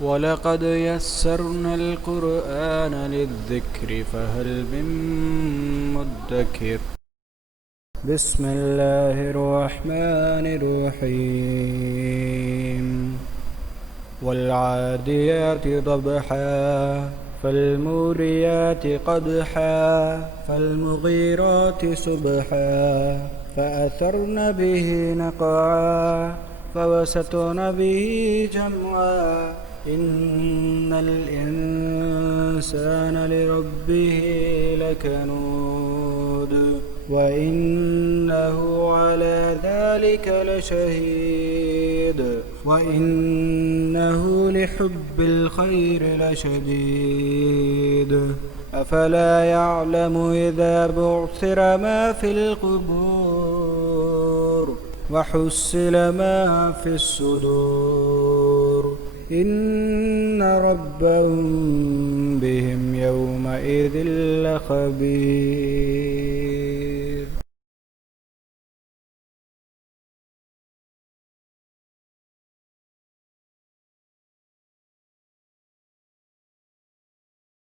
ولقد يسرنا القرآن للذكر فهل من مدكر. بسم الله الرحمن الرحيم. والعاديات ضبحا فالموريات قدحا فالمغيرات سبحا فأثرن به نقعا فوسطن به جمعا إن الإنسان لربه لكنود وإنه على ذلك لشهيد وإنه لحب الخير لشديد أفلا يعلم إذا بعثر ما في القبور وحصل ما في الصدور إن ربهم بهم يومئذ لخبير.